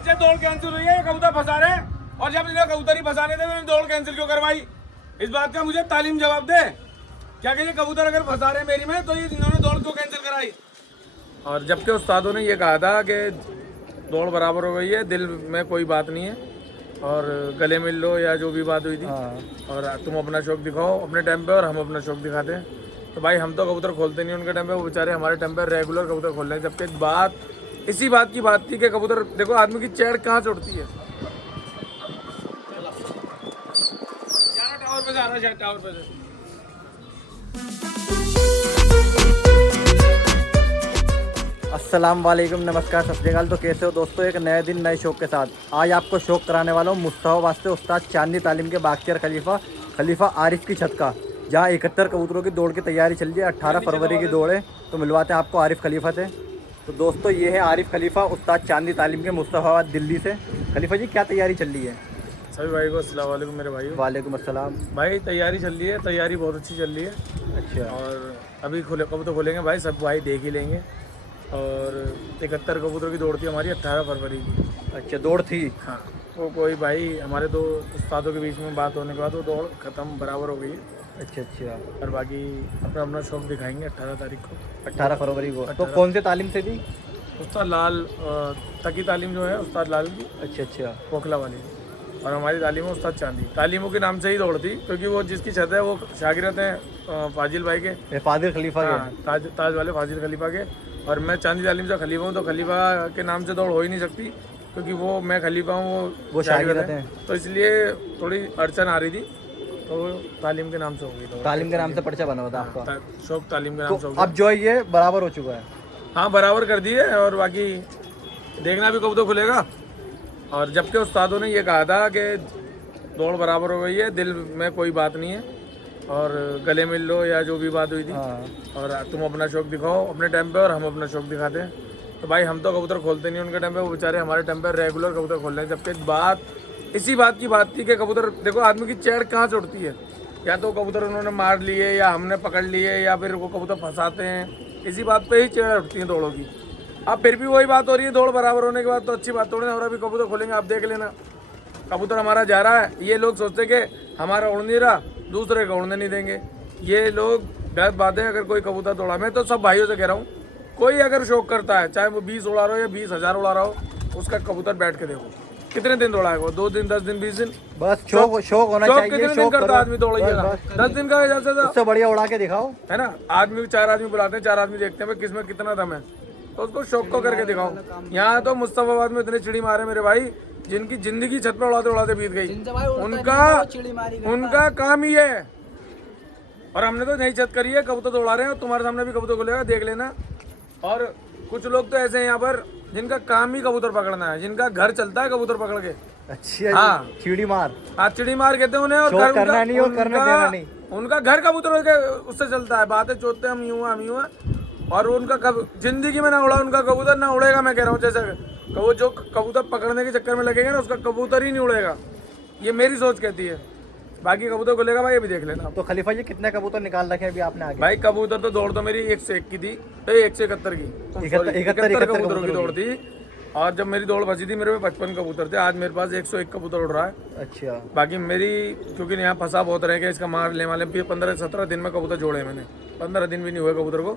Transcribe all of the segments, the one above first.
इनसे दौड़ कैंसिल हुई है, ये कबूतर फंसा रहे हैं। और जब इन्हें कबूतर ही फंसाने थे तो इन्होंने दौड़ कैंसिल क्यों करवाई? इस बात का मुझे तालीम जवाब दे। क्या कि ये कबूतर अगर फंसा रहे मेरी में तो ये इन्होंने दौड़ क्यों कैंसिल कराई? और जबकि उस्तादों ने ये कहा था कि दौड़ बराबर हो गई है, दिल में कोई बात नहीं है और गले मिल लो या जो भी बात हुई थी और तुम अपना शौक दिखाओ अपने टाइम पे और हम अपना शौक दिखाते हैं। तो भाई हम तो कबूतर खोलते नहीं उनके टाइम पे, वो बेचारे हमारे टाइम पे रेगुलर कबूतर खोल रहे हैं। जबकि बात इसी बात की बात थी कि कबूतर देखो आदमी की चेड़ कहाँ चढ़ती है। टावर पे जा रहा है, टावर पे से। अस्सलाम वालेकुम, नमस्कार, सत श्री अकाल। तो कैसे हो दोस्तों? एक नए दिन नए शौक के साथ आज आपको शौक कराने वाला हूँ मुस्तफा वास्ते उस्ताद चांदनी तालीम के बाख्तियार खलीफा आरिफ की छत का, जहाँ 71 कबूतरों की दौड़ की तैयारी चल रही है। 18 फरवरी की दौड़ है। तो मिलवाते हैं आपको आरिफ खलीफा से। तो दोस्तों ये है आरिफ खलीफा उस्ताद चांदनी तालीम के मुस्तफाबाद दिल्ली से। खलीफा जी क्या तैयारी चल रही है? सभी भाई को अस्सलाम वालेकुम मेरे भाई। वालेकुम अस्सलाम। भाई तैयारी चल रही है, तैयारी बहुत अच्छी चल रही है। अच्छा। और अभी कबूतर खोलेंगे भाई, सब भाई देख ही लेंगे। और 71 कबूतरों की दौड़ थी हमारी 18 फरवरी की। अच्छा दौड़ थी? हाँ, वो कोई भाई हमारे दो उस्तादों के बीच में बात होने के बाद वो दौड़ ख़त्म बराबर हो गई है। अच्छा अच्छा। और बाकी अपना अपना शौक दिखाएंगे 18 तारीख को, 18 फरवरी को। तो कौन से तालीम से थी? उस्ताद लाल तकी तालीम जो है उस्ताद लाल की। अच्छा अच्छा। पोखला वाली। और हमारी तालीम है उस्ताद चांदी। तालीमों के नाम से ही दौड़ थी क्योंकि वो जिसकी छत है वो शागिर्द हैं फाजिल भाई के, फाजिल खलीफा हाँ, ताज वाले फाजिल खलीफा के। और मैं चांदी तालीम से खलीफा हूँ, तो खलीफा के नाम से दौड़ हो ही नहीं सकती क्योंकि वो मैं खलीफा हूँ, वो शागिर्द हैं। तो इसलिए थोड़ी अड़चन आ रही थी, तो तालीम के नाम से हो गई। तालीम के नाम से पर्चा बना हुआ था आपका? शौक तालीम के नाम से हो गया। अब जो ये बराबर हो चुका है? हाँ बराबर कर दिए। और बाकी देखना भी कब तो खुलेगा। और जबकि उस्तादों ने ये कहा था कि दौड़ बराबर हो गई है, दिल में कोई बात नहीं है और गले मिल लो या जो भी बात हुई थी और तुम अपना शौक दिखाओ अपने टाइम पे और हम अपना शौक दिखाते हैं। तो भाई हम तो कबूतर खोलते नहीं उनके टाइम पे, वो बेचारे हमारे टाइम पे रेगुलर कबूतर खोल रहे हैं। जबकि बात इसी बात की बात थी कि कबूतर देखो आदमी की चेड़ कहाँ चढ़ती है। या तो कबूतर उन्होंने मार लिए या हमने पकड़ लिए या फिर वो कबूतर फंसाते हैं, इसी बात पे ही चेड़ उठती है दौड़ों की। अब फिर भी वही बात हो रही है, दौड़ बराबर होने के बाद तो अच्छी बात थोड़ी ना। और अभी कबूतर खोलेंगे, आप देख लेना। कबूतर हमारा जा रहा है, ये लोग सोचते कि हमारा उड़ नहीं रहा, दूसरे को उड़ने नहीं देंगे। ये लोग गलत बात है। अगर कोई कबूतर दौड़ा, मैं तो सब भाइयों से कह रहा हूँ, कोई अगर शौक करता है, चाहे वो 20 उड़ा रहा हो या 20,000 उड़ा रहा हो, उसका कबूतर बैठ के देखो कितने दिन दौड़ा है वो, 2 दिन, 10 दिन, 20 दिन, बस शौक होना चाहिए। कितने दिन करता आदमी दौड़ेगा? 10 दिन का उससे बढ़िया उड़ा के दिखाओ, है ना। आदमी 4 आदमी बुलाते हैं, 4 आदमी देखते हैं किसमें कितना दम है, तो उसको शौक को करके दिखाओ। यहाँ तो मुस्तफाबाद में इतने चिड़ी मारे मेरे भाई, जिनकी जिंदगी छत पर उड़ाते उड़ाते बीत गई। उनका काम ही है। और हमने तो नई छत करी है, कबूतर दौड़ा रहे हैं। तुम्हारे सामने भी कबूतर खुलेगा, देख लेना। और कुछ लोग तो ऐसे हैं यहाँ पर जिनका काम ही कबूतर पकड़ना है, जिनका घर चलता है कबूतर पकड़ के। अच्छा। हाँ, चिड़ी मार। हाँ, चिड़ी मार कहते हैं उन्हें। और घर करना नहीं और करने देना नहीं। उनका घर कबूतर के उससे चलता है। बातें चोते हम यूं हैं। और उनका जिंदगी में ना उड़ा उनका कबूतर, ना उड़ेगा। मैं कह रहा हूँ जैसे जो कबूतर पकड़ने के चक्कर में लगेगा ना, उसका कबूतर ही नहीं उड़ेगा। ये मेरी सोच कहती है। बाकी कबूतर को लेगा भाई, अभी देख लेना। तो खलीफा जी कितने कबूतर निकाल रखे अभी आपने आगे? भाई कबूतर तो दौड़ तो मेरी 101 की थी, 171 की, 71 कबूतरों की दौड़ थी। और जब मेरी दौड़ बची थी मेरे पे 55 कबूतर थे। आज मेरे पास 101 कबूतर उड़ रहा है। अच्छा। बाकी मेरी क्योंकि यहाँ फंसा बहुत रहेगा, इसका मार ले वाले 15-17 दिन में कबूतर जोड़े मैंने, 15 दिन भी नहीं हुए कबूतर को।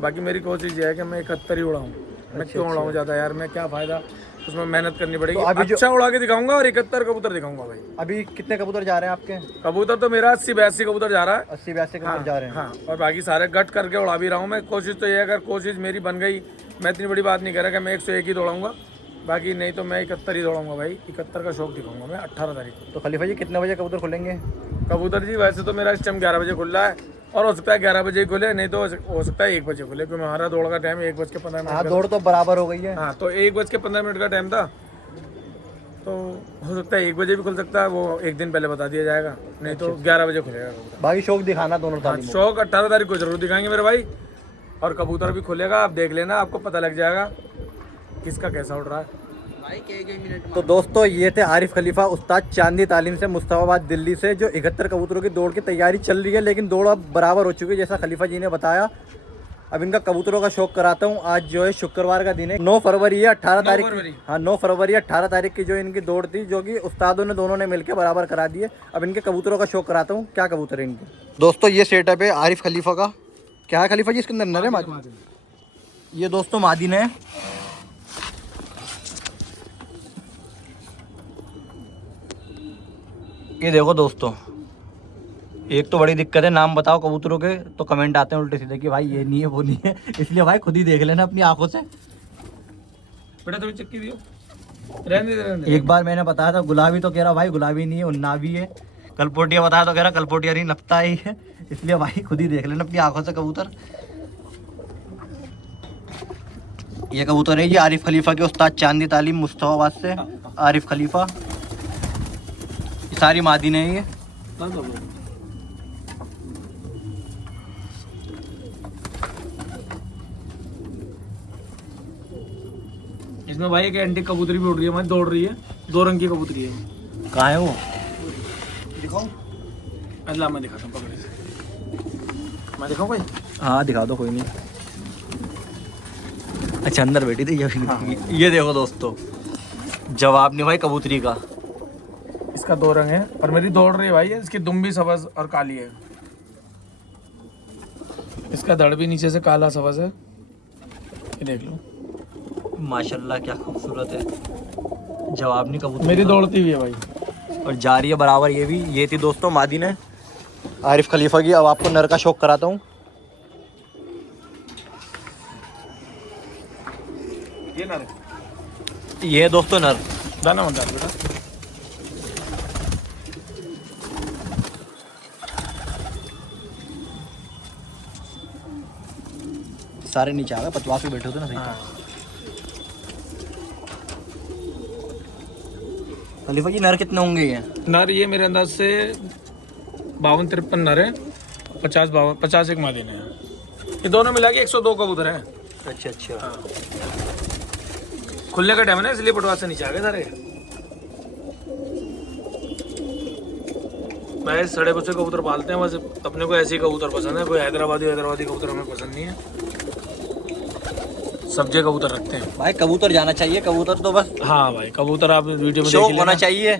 बाकी मेरी कोशिश ये है कि मैं 71 ही उड़ाऊँ। मैं क्यों उड़ाऊँ ज़्यादा यार, मैं क्या फ़ायदा, उसमें मेहनत करनी पड़ेगी। तो अभी अच्छा उड़ा के दिखाऊंगा और 71 कबूतर दिखाऊंगा भाई। अभी कितने कबूतर जा रहे हैं आपके? कबूतर तो मेरा 80-82 कबूतर जा रहा है। 80-82 कबूतर जा रहे हैं। हाँ, और बाकी सारे गट करके उड़ा भी रहा हूँ मैं। कोशिश तो ये है, अगर कोशिश मेरी बन गई, मैं इतनी बड़ी बात नहीं कर रहा कि मैं 101 ही दौड़ाऊंगा। बाकी नहीं तो मैं 71 ही दौड़ाऊंगा भाई। 71 का शौक दिखाऊंगा मैं 18 तारीख को। तो खलीफा जी कितने बजे कबूतर खुलेंगे? कबूतर जी वैसे तो मेरा इस टाइम 11 बजे खुल रहा है, और हो सकता है 11 बजे खुले, नहीं तो हो सकता है 1 बजे खुले, क्योंकि हमारा दौड़ का टाइम 1:15 हाँ, दौड़ तो बराबर हो गई है। हाँ, तो 1:15 का टाइम था, तो हो सकता है 1 बजे भी खुल सकता है। वो एक दिन पहले बता दिया जाएगा, नहीं तो 11 बजे खुलेगा कबूतर। बाकी शौक दिखाना दोनों तालीमों। शौक 18 तारीख को जरूर दिखाएंगे मेरे भाई। और कबूतर भी खुलेगा, आप देख लेना, आपको पता लग जाएगा किसका कैसा उड़ रहा है। तो दोस्तों ये थे आरिफ खलीफा उस्ताद चांदनी तालीम से मुस्तफाबाद दिल्ली से, जो 71 कबूतरों की दौड़ की तैयारी चल रही है। लेकिन दौड़ अब बराबर हो चुकी है जैसा खलीफा जी ने बताया। अब इनका कबूतरों का शौक कराता हूँ। आज जो है शुक्रवार का दिन है, 9 फरवरी है, 18 तारीख की, हाँ 9 फरवरी 18 तारीख की जो इनकी दौड़ थी, जो कि उस्तादों ने दोनों ने मिलकर बराबर करा दी है। अब इनके कबूतरों का शौक कराता हूँ, क्या कबूतर है इनके। दोस्तों ये सेटअप है आरिफ खलीफा का। क्या है खलीफा जी इसके अंदर? नर है मादी? ये दोस्तों मादिन है। ये देखो दोस्तों, एक तो बड़ी दिक्कत है, नाम बताओ कबूतरों के तो कमेंट आते हैं उल्टे सीधे कि भाई ये नहीं है वो नहीं है, इसलिए भाई खुद ही देख लेना अपनी आंखों से। बेटा थोड़ी चक्की दियो, रहने दे। एक बार मैंने बताया था गुलाबी, तो कह रहा भाई गुलाबी नहीं है उन्नावी है। कलपोटिया बताया तो कह रहा कलपोटिया नहीं नपता ही है, इसलिए भाई खुद ही देख लेना अपनी आंखों से कबूतर। ये कबूतर है ये आरिफ खलीफा के उस्ताद चांदी तालीम मुस्तफाबाद से। आरिफ खलीफा, ये सारी मादिन है ये। इसमें भाई एक एंटी कबूतरी भी उड़ रही है, हमारी दौड़ रही है, 2 रंग की कबूतरी है। कहाँ है वो? दिखाऊं? अल्लाह मैं दिखाता हूँ, पकड़े से मैं दिखाऊं भाई? हाँ दिखा दो, कोई नहीं। अच्छा अंदर बैठी थी ये। हाँ। ये देखो दोस्तों, जवाब नहीं भाई कबूतरी का। इसका 2 रंग है और मेरी दौड़ रही है भाई। इसकी दुम भी सफेद और काली है, इसका धड़ भी नीचे से काला सफेद है, ये देख लो। माशाल्लाह क्या खूबसूरत है। जवाब नहीं कबूतर मेरी दौड़ती हुई है भाई, और जा रही है बराबर ये भी। ये थी दोस्तों मादिन है आरिफ खलीफा की। अब आपको नर का शौक कराता हूँ। ये नर, ये दोस्तों नर। दाना मत डाल बेटा। सारे नीचे आ गए, पतवास पे बैठे होते ना सही। हाँ। खलीफा जी नर कितने होंगे ये? नर ये मेरे अंदाज से 52-53 नर है, 50 एक मादिन है। ये दोनों मिला के 102 कबूतर हैं। अच्छा अच्छा। हाँ। खुलने का टाइम है ना, इसलिए पटवास से नीचे आ गए सारे। भाई सड़े बच्चे कबूतर पालते हैं बस, अपने को ऐसे ही कबूतर पसंद है। कोई हैदराबादी कबूतर हमें पसंद नहीं है, सब्जी कबूतर रखते हैं भाई। कबूतर जाना चाहिए, कबूतर तो बस। हाँ भाई कबूतर आप वीडियो में शौक देख होना चाहिए।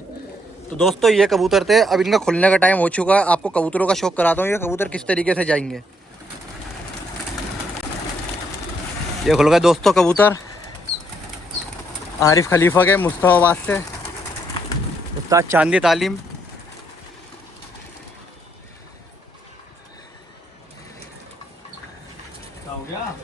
तो दोस्तों ये कबूतर थे, अब इनका खुलने का टाइम हो चुका है। आपको कबूतरों का शौक कराता हूँ, ये कबूतर किस तरीके से जाएंगे। ये खुल गए दोस्तों कबूतर आरिफ खलीफा के मुस्तफाबाद से, उस्ताद चांदी तालीम। हो गया।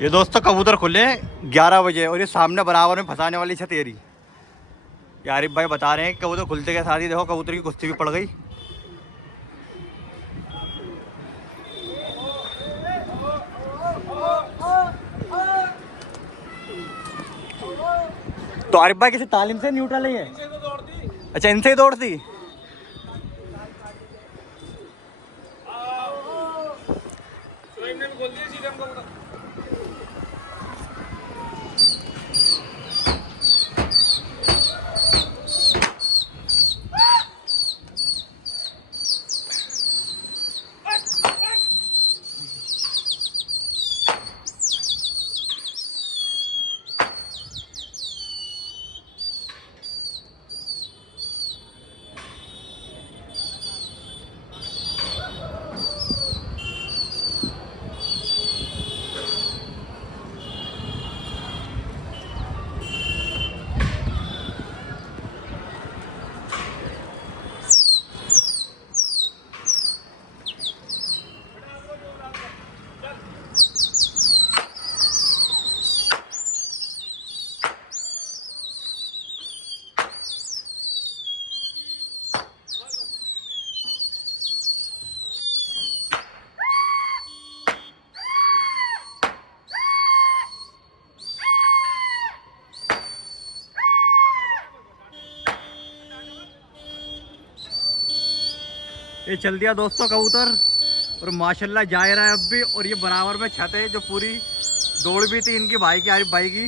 ये दोस्तों कबूतर खुले 11 बजे और ये सामने बराबर में फंसाने वाली छत एरी। ये आरिफ भाई बता रहे हैं कि कबूतर खुलते के साथ ही देखो कबूतर की कुश्ती भी पड़ गई। तो आरिफ भाई किसी तालीम से न्यूट्रल है ये? अच्छा इनसे ही दौड़ती। ये चल दिया दोस्तों कबूतर और माशाल्लाह जा रहा है अब भी। और ये बराबर में छत है जो पूरी दौड़ भी थी इनकी भाई की, आरिफ भाई की,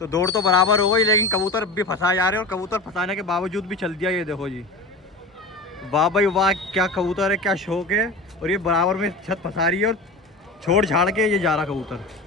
तो दौड़ तो बराबर हो गई लेकिन कबूतर अब भी फंसा जा रहे हैं। और कबूतर फंसाने के बावजूद भी चल दिया। ये देखो जी, वाह भाई वाह, क्या कबूतर है, क्या शौक है। और ये बराबर में छत फंसा रही है और छोड़ छाड़ के ये जा रहा कबूतर।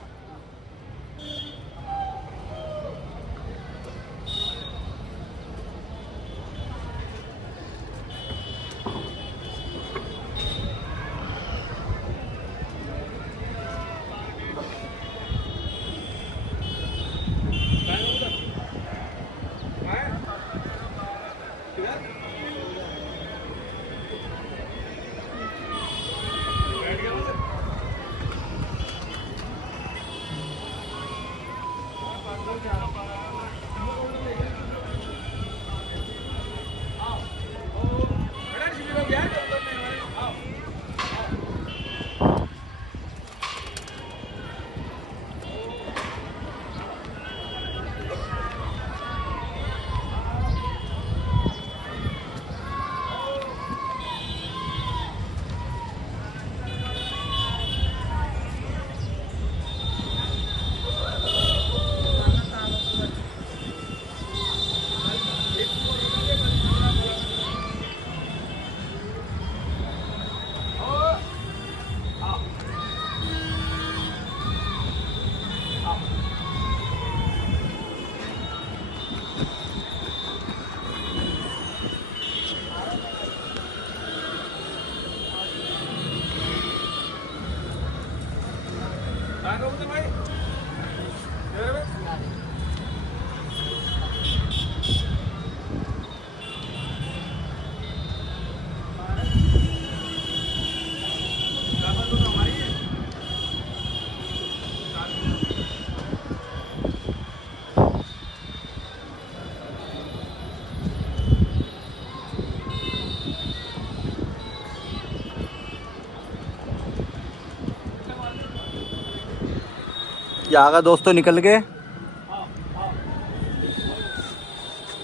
ये आ गया दोस्तों निकल के।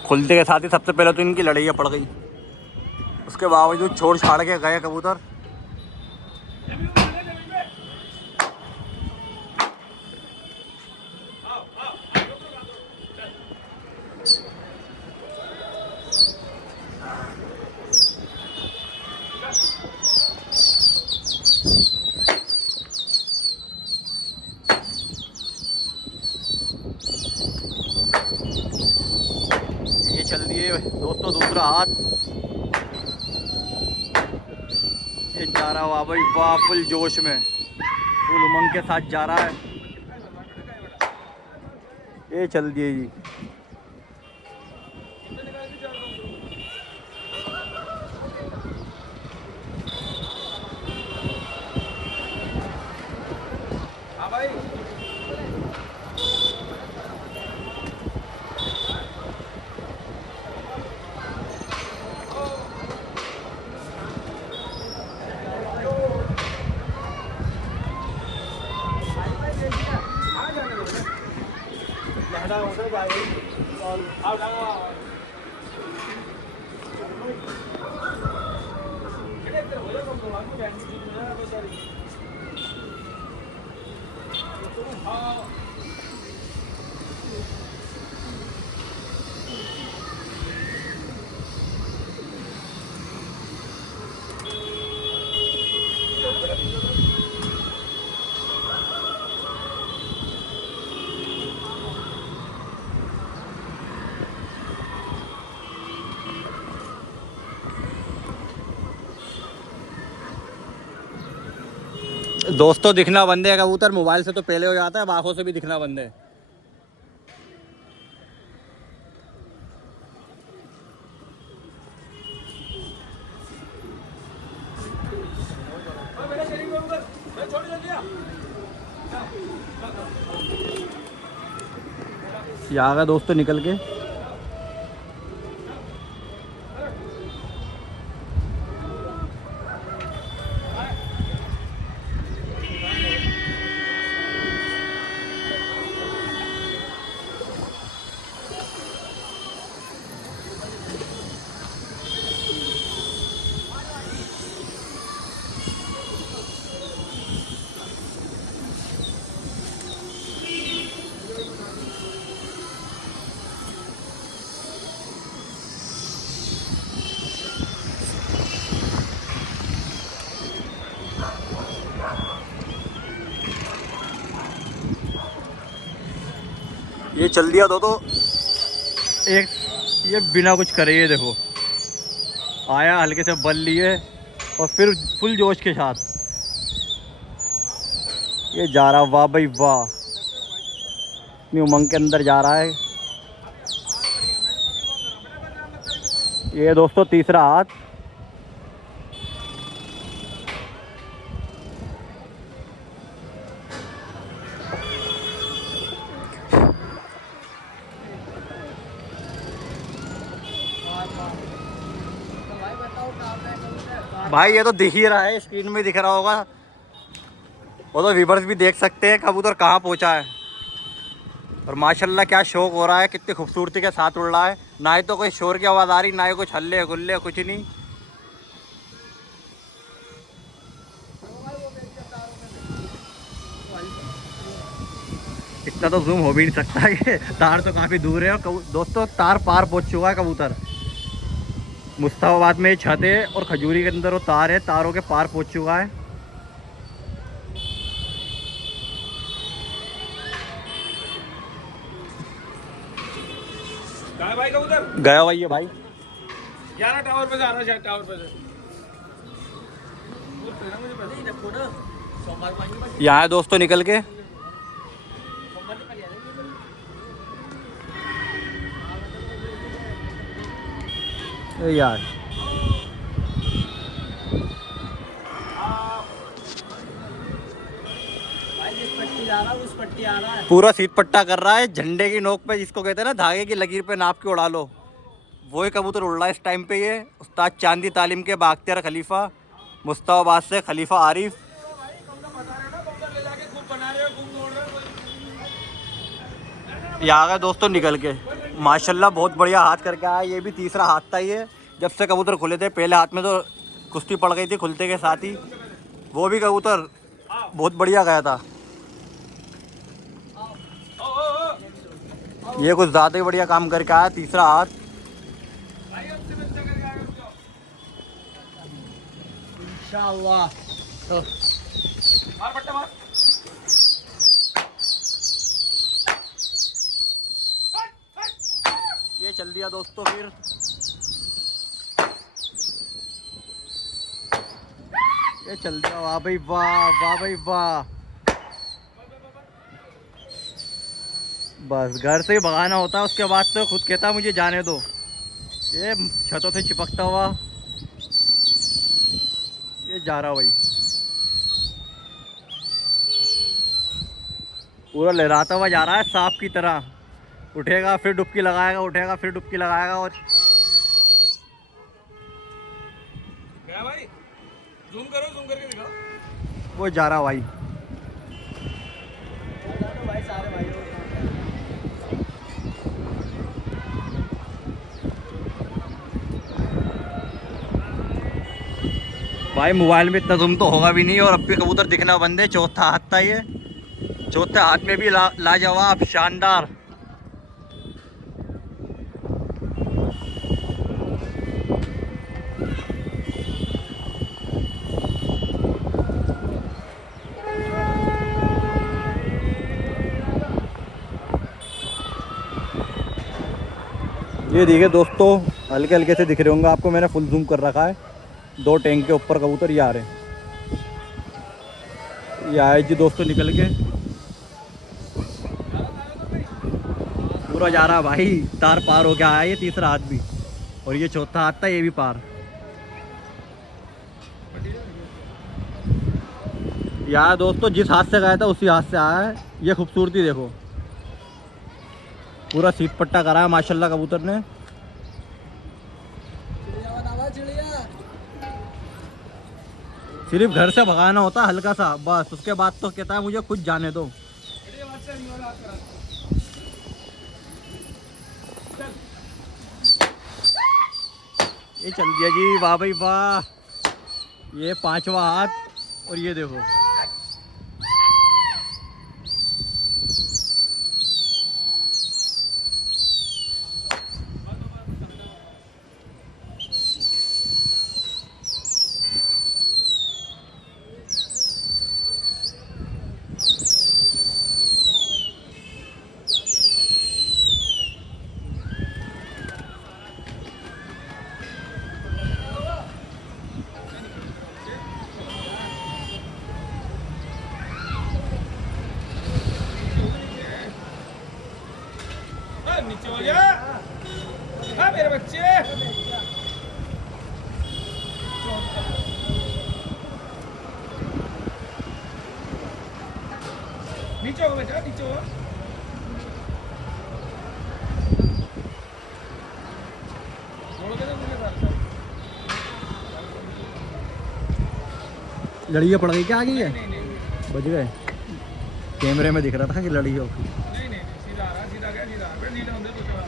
खुलते के साथ ही सबसे पहले तो इनकी लड़ाइयाँ पड़ गई, उसके बावजूद छोड़ छाड़ के गए कबूतर। चल दिए दोस्तों दूसरा हाथ। ये जा रहा वाह भाई वाह, फुल जोश में, फुल उमंग के साथ जा रहा है। ये चल दिए जी। हाँ भाई, दोस्तों दिखना बंद है कबूतर, मोबाइल से तो पहले हो जाता है, अब आंखों से भी दिखना बंद है। ये आ गया दोस्तों निकल के। ये चल दिया तो एक, ये बिना कुछ करे, ये देखो आया, हल्के से बल लिए और फिर फुल जोश के साथ ये जा रहा। वाह भाई वाह, इतनी उमंग के अंदर जा रहा है। ये दोस्तों तीसरा हाथ। भाई ये तो दिख ही रहा है, स्क्रीन में दिख रहा होगा, वो तो व्यूअर्स भी देख सकते हैं कबूतर कहाँ पहुँचा है। और माशाल्लाह क्या शौक हो रहा है, कितनी खूबसूरती के साथ उड़ रहा है। ना ही तो कोई शोर की आवाज़ आ रही, ना ही कुछ हल्ले गुल्ले, कुछ नहीं। इतना तो जूम हो भी नहीं सकता है, तार तो काफ़ी दूर है। और दोस्तों तार पार पहुंच चुका है कबूतर। मुस्ताबाद में छत है और खजूरी के अंदर वो तार है, तारों के पार पहुंच चुका है। भाई कबूतर गया भाई ये भाई, यार टावर पे से आ रहा है, शायद टावर पे से। यहाँ है दोस्तों निकल के। यार उस पट्टी आ रहा है, पूरा सीट पट्टा कर रहा है, झंडे की नोक पे, जिसको कहते हैं ना धागे की लकीर पे नाप के उड़ा लो, वही कबूतर उड़ रहा है इस टाइम पे। ये उस्ताद चांदी तालीम के बाख्तियार खलीफा, मुस्ताबाद से खलीफा आरिफ। ये आ गए दोस्तों निकल के, माशाल्लाह बहुत बढ़िया हाथ करके आया। ये भी तीसरा हाथ था ये, जब से कबूतर खुले थे। पहले हाथ में तो कुश्ती पड़ गई थी खुलते के साथ ही, वो भी कबूतर बहुत बढ़िया गया था। ये कुछ ज़्यादा ही बढ़िया काम करके आया, तीसरा हाथ। इंशाअल्लाह। तो मार पट्टा मार। ये चल दिया दोस्तों फिर। ये चल दिया। वाह भाई वाह, वाह भाई वाह। बस घर से ही भगाना होता है, उसके बाद तो खुद कहता मुझे जाने दो। ये छतों से चिपकता हुआ ये जा रहा भाई, पूरा लहराता हुआ जा रहा है सांप की तरह। उठेगा फिर डुबकी लगाएगा, उठेगा फिर डुबकी लगाएगा। और गया भाई, जूम करो, जूम करके दिखाओ। वो जा रहा भाई। भाई सारे भाई भाई मोबाइल में इतना जूम तो होगा भी नहीं, और अब भी कबूतर दिखना बंद है। चौथा हाथ था ये, चौथे हाथ में भी लाजवाब शानदार। ये देखिए दोस्तों, हल्के हल्के से दिख रहे होंगे आपको, मैंने फुल जूम कर रखा है। 2 टैंक के ऊपर कबूतर ये आ रहे हैं। ये आए जी दोस्तों निकल के, पूरा जा रहा भाई। तार पार हो गया है ये तीसरा हाथ भी, और ये चौथा हाथ था, ये भी पार। यार दोस्तों जिस हाथ से गया था उसी हाथ से आया है। ये खूबसूरती देखो, पूरा सीट पट्टा करा है माशाल्लाह कबूतर ने। सिर्फ घर से भगाना होता है हल्का सा, बस उसके बाद तो कहता है मुझे कुछ जाने दो। ये चल दिया जी, वाह भाई वाह। ये 5वां हाथ, और ये देखो नीचे हो जा। हाँ मेरे बच्चे। नीचे हो बेटा, नीचे हो। लड़ियाँ पड़ गई क्या? आ गई है? नहीं नहीं बच गए। कैमरे में दिख रहा था कि लड़ी हो। नहीं नहीं, सीधा आ रहा, सीधा गया, सीधा आ रहा। नीचे होंगे तो क्या?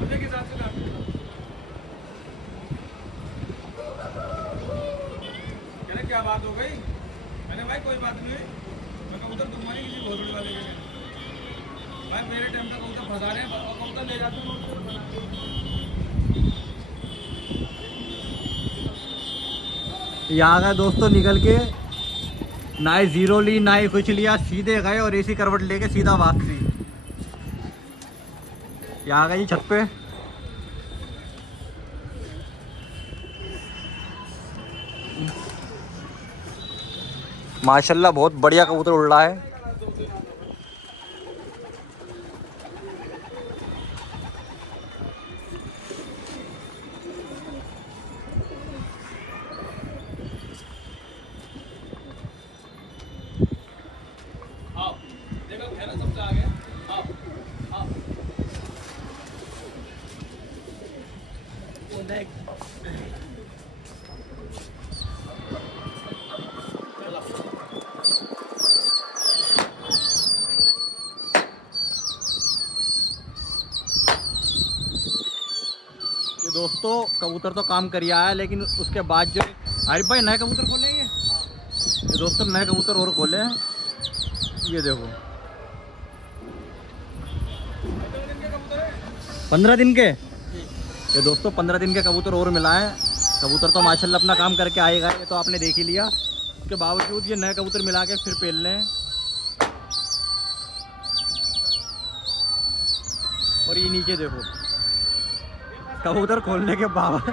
मुझे किस हिसाब से काम? कहने क्या बात हो गई? मैंने भाई कोई बात नहीं, मैं कबूतर तुम्हारी किसी बहुत बड़ी वाले के भाई मेरे टाइम तक कबूतर फंसा रहे हैं, कबूतर ले जाते हैं। यहाँ गए दोस्तों निकल के, ना ही जीरो ली ना ही कुछ लिया, सीधे गए और ऐसी करवट लेके सीधा वापसी। यहाँ गए जी छत पे। माशाल्लाह बहुत बढ़िया कबूतर उड़ रहा है। देखो घेरा सबसे आगे। आओ आओ। वो देख। ये दोस्तों कबूतर तो काम कर आया है, लेकिन उसके बाद जो आरिफ भाई नए कबूतर खोलेंगे। ये दोस्तों नए कबूतर और खोले हैं। ये देखो 15 दिन के। ये दोस्तों 15 दिन के कबूतर और मिला है। कबूतर तो माशाल्लाह अपना काम करके आएगा, ये तो आपने देख ही लिया। उसके बावजूद ये नए कबूतर मिला के फिर पेल लें। और ये नीचे देखो कबूतर खोलने के बाद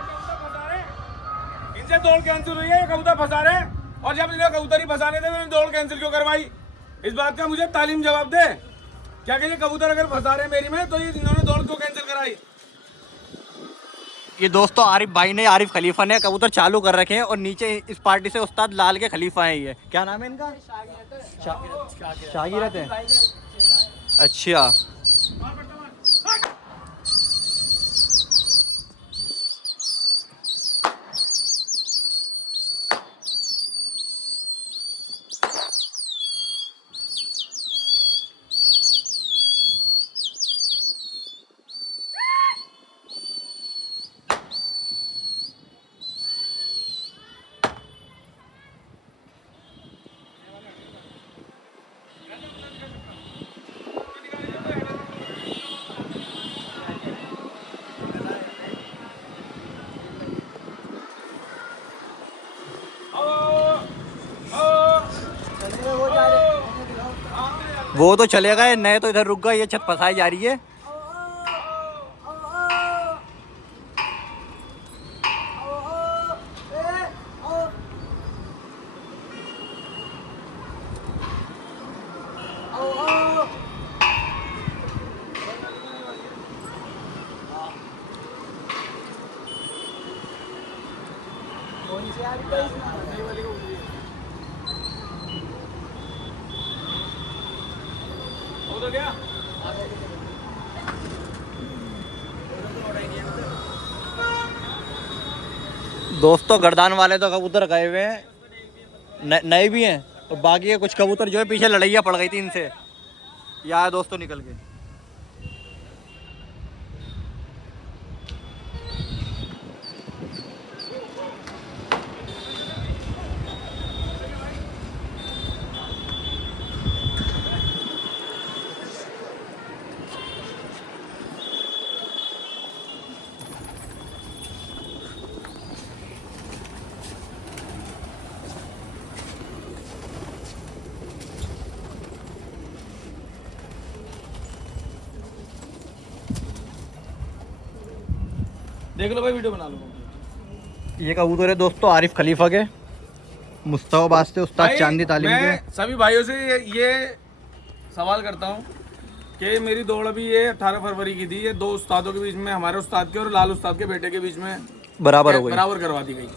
इनसे दौड़ कैंसिल हुई है, ये कबूतर फंसा रहे हैं। और जब इन्हें कबूतर ही फंसाने थे तो इन्होंने दौड़ कैंसिल क्यों करवाई? इस बात का मुझे तालीम जवाब दे। क्या कि ये कबूतर अगर फंसा रहे हैं मेरी में, तो ये इन्होंने दौड़ क्यों कैंसिल कराई? ये दोस्तों आरिफ भाई ने, आरिफ खलीफा ने कबूतर चालू कर रखे हैं। और नीचे इस पार्टी से उस्ताद लाल के खलीफा हैं। ये क्या नाम है इनका? शागिरत है। अच्छा वो तो चले गए, नए तो इधर रुक गए। ये छत फंसाई जा रही है। हो तो गया। दोस्तों गर्दान वाले तो कबूतर गए हुए हैं, नए भी हैं। और बाकी के कुछ कबूतर जो है पीछे लड़ाइयाँ पड़ गई थी इनसे। यार दोस्तों निकल गए। देख लो भाई, वीडियो बना लो। ये कबूतर है दोस्तों आरिफ खलीफा के, मुस्तफा वास्ते उस्ताद भाई, चांदी तालीम मैं के। सभी भाइयों से ये सवाल करता हूँ कि मेरी दौड़ अभी ये 18 फरवरी की थी, ये दो उस्तादों के बीच में, हमारे उस्ताद के और लाल उस्ताद के बेटे के बीच में बराबर हो गई। बराबर करवा दी गई।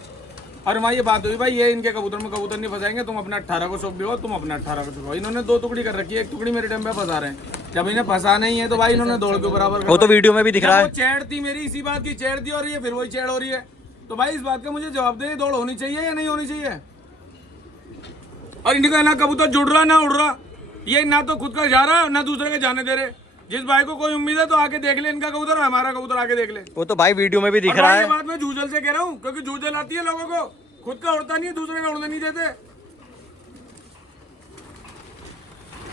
और वहाँ ये बात हुई भाई ये इनके कबूतर में कबूतर नहीं फंसाएंगे, तुम अपना 18 को शौक दिखाओ, तुम अपना 18 को दिखाओ। इन्होंने 2 टुकड़ी कर रखी है, 1 टुकड़ी मेरे टाइम पे फंसा रहे हैं। जब इन्हें फंसा नहीं है तो भाई इन्होंने दौड़ के बराबर वो तो वीडियो में भी दिख रहा है। चेड़ थी मेरी, इसी बात की चेड़ थी और ये फिर वही चेड़ हो रही है। तो भाई इस बात का मुझे जवाब दे, दौड़ होनी चाहिए या नहीं होनी चाहिए? और इनका ना कबूतर जुड़ रहा ना उड़ रहा, ये ना तो खुद का जा रहा ना दूसरे के जाने दे रहे। जिस भाई को कोई उम्मीद है तो आके देख ले इनका कबूतर और हमारा कबूतर आके देख ले। वो तो भाई वीडियो में भी दिख रहा है। ये बात मैं जूझल से कह रहा हूँ, क्योंकि जूझल आती है लोगों को, खुद का उड़ता नहीं है, दूसरे का उड़ने नहीं देते।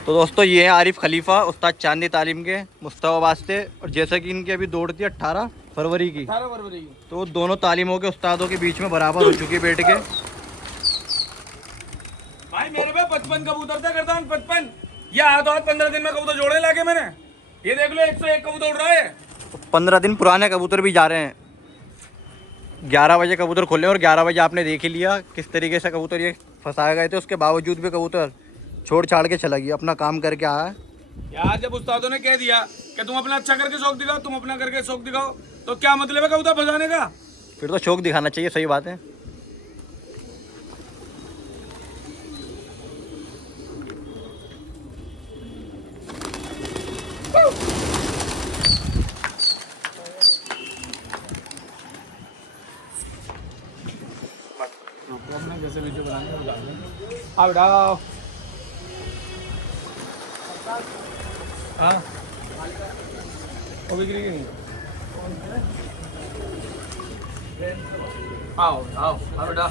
तो दोस्तों ये है आरिफ खलीफा, उस्ताद चांदनी तालीम के मुस्तफा वास्ते। और जैसा कि इनकी अभी दौड़ थी 18 फरवरी की, 18 फरवरी की, तो दोनों तालीमों के उस्तादों के बीच में बराबर हो चुकी बैठ के। भाई मेरे पे 55 कबूतर था, करता 55, ये हाथ 15 दिन में कबूतर जोड़ने लगे मैंने। ये देख लो 101 कबूतर उड़ रहा है। तो 15 दिन पुराने कबूतर भी जा रहे हैं। 11 बजे कबूतर खोले और 11 बजे आपने देख ही लिया किस तरीके से कबूतर ये फंसाए गए थे। उसके बावजूद भी कबूतर छोड़ छाड़ के चला गया, अपना काम करके आया। यार जब उस्तादों ने कह दिया कि तुम अपना अच्छा करके शौक दिखाओ, तुम अपना करके शौक दिखाओ, तो क्या मतलब है कबूतर फंसाने का? फिर तो शौक दिखाना चाहिए, सही बात है। जैसे वीडियो बनाएंगे आओ डाओ। हाँ वो बिक्री की नहीं। आओ आओ आओ बेटा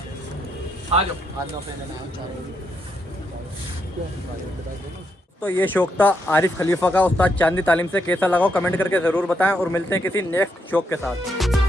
आ जाओ। तो ये शौक था आरिफ खलीफा का उस्ताद चांदनी तालीम से। कैसा लगा कमेंट करके ज़रूर बताएं और मिलते हैं किसी नेक्स्ट शौक के साथ।